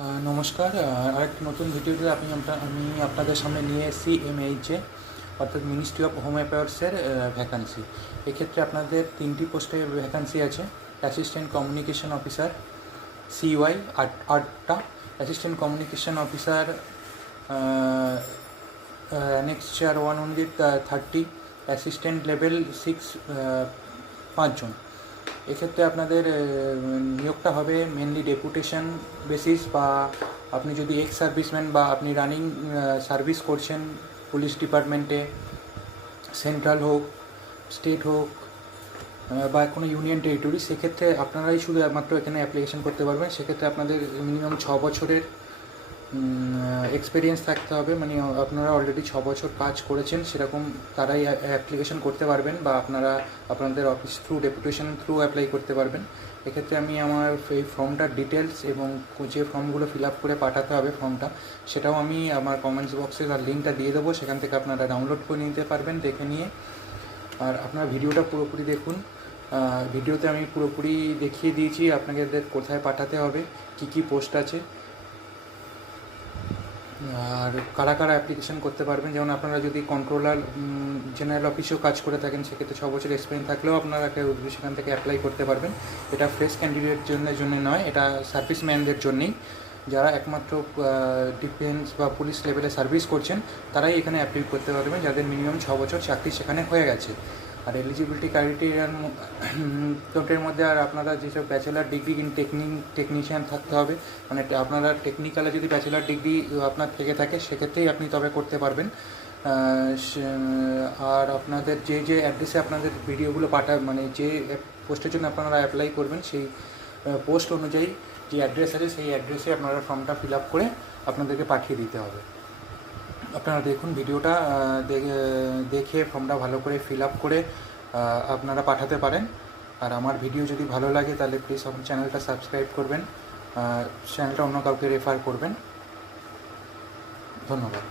নমস্কার। আরেকটি নতুন ভিডিওতে আমি আপনাদের সামনে নিয়ে এসেছি MHA অর্থাৎ মিনিস্ট্রি অফ হোম অ্যাফেয়ার্সের ভ্যাকান্সি। এক্ষেত্রে আপনাদের 3টি পোস্টে ভ্যাকান্সি আছে। অ্যাসিস্ট্যান্ট কমিউনিকেশন অফিসার CY 8টা, assistant communication officer next 1 only 30, assistant level 6 5 জন। এক্ষেত্রে আপনাদের নিয়োগটা হবে মেনলি ডেপুটেশন বেসিস, বা আপনি যদি এক্স সার্ভিসম্যান বা আপনি রানিং সার্ভিস করছেন পুলিশ ডিপার্টমেন্টে, সেন্ট্রাল হোক, স্টেট হোক বা কোনো ইউনিয়ন টেরিটরি, সেক্ষেত্রে আপনারাই শুধু একমাত্র এখানে অ্যাপ্লিকেশন করতে পারবেন। সেক্ষেত্রে আপনাদের মিনিমাম 6 বছরের এক্সপিরিয়েন্স থাকতে হবে, মানে আপনারা অলরেডি 6 বছর কাজ করেছেন সেরকম তারাই অ্যাপ্লিকেশন করতে পারবেন, বা আপনাদের office through deputation through apply করতে পারবেন। এক্ষেত্রে আমি আমার এই ফর্মটার ডিটেলস এবং যে ফর্মগুলো ফিল আপ করে পাঠাতে হবে ফর্মটা, সেটাও আমি আমার কমেন্টস বক্সে তার লিঙ্কটা দিয়ে দেবো, সেখান থেকে আপনারা ডাউনলোড করে নিতে পারবেন দেখে নিয়ে। আর আপনার ভিডিওটা পুরোপুরি দেখুন। ভিডিওতে আমি পুরোপুরি দেখিয়ে দিয়েছি আপনাদের কোথায় পাঠাতে হবে, কি কি পোস্ট আছে, আর কারা কারা অ্যাপ্লিকেশন করতে পারবেন। যেমন আপনারা যদি কন্ট্রোলার জেনারেল অফিসেও কাজ করে থাকেন, সেক্ষেত্রে 6 বছর এক্সপিরিয়েন্স থাকলেও আপনারা সেখান থেকে অ্যাপ্লাই করতে পারবেন। এটা ফ্রেশ ক্যান্ডিডেট জন্য নয়, এটা সার্ভিসম্যানদের জন্যেই। যারা একমাত্র ডিফেন্স বা পুলিশ লেভেলে সার্ভিস করছেন তারাই এখানে অ্যাপ্লাই করতে পারবেন, যাদের মিনিমাম 6 বছর চাকরি সেখানে হয়ে গেছে। আর এলিজিবিলিটি ক্রাইটেরিয়ার মধ্যে আর আপনারা যেসব ব্যাচেলার ডিগ্রি ইন টেকনিশিয়ান থাকতে হবে, মানে আপনারা টেকনিক্যালে যদি ব্যাচেলার ডিগ্রি আপনার থেকে থাকে সেক্ষেত্রেই আপনি তবে করতে পারবেন। আর আপনাদের যে অ্যাড্রেসে আপনাদের ভিডিওগুলো মানে যে পোস্টের জন্য আপনারা অ্যাপ্লাই করবেন, সেই পোস্ট অনুযায়ী যে অ্যাড্রেস আছে সেই অ্যাড্রেসে আপনারা ফর্মটা ফিল আপ করে আপনাদেরকে পাঠিয়ে দিতে হবে। আপনারা দেখুন ভিডিওটা, দেখে ফর্মটা ভালো করে ফিল আপ করে আপনারা পাঠাতে পারেন। আর আমার ভিডিও যদি ভালো লাগে তাহলে প্লিজ আমার চ্যানেলটা সাবস্ক্রাইব করবেন, চ্যানেলটা অন্য কাউকে রেফার করবেন। ধন্যবাদ।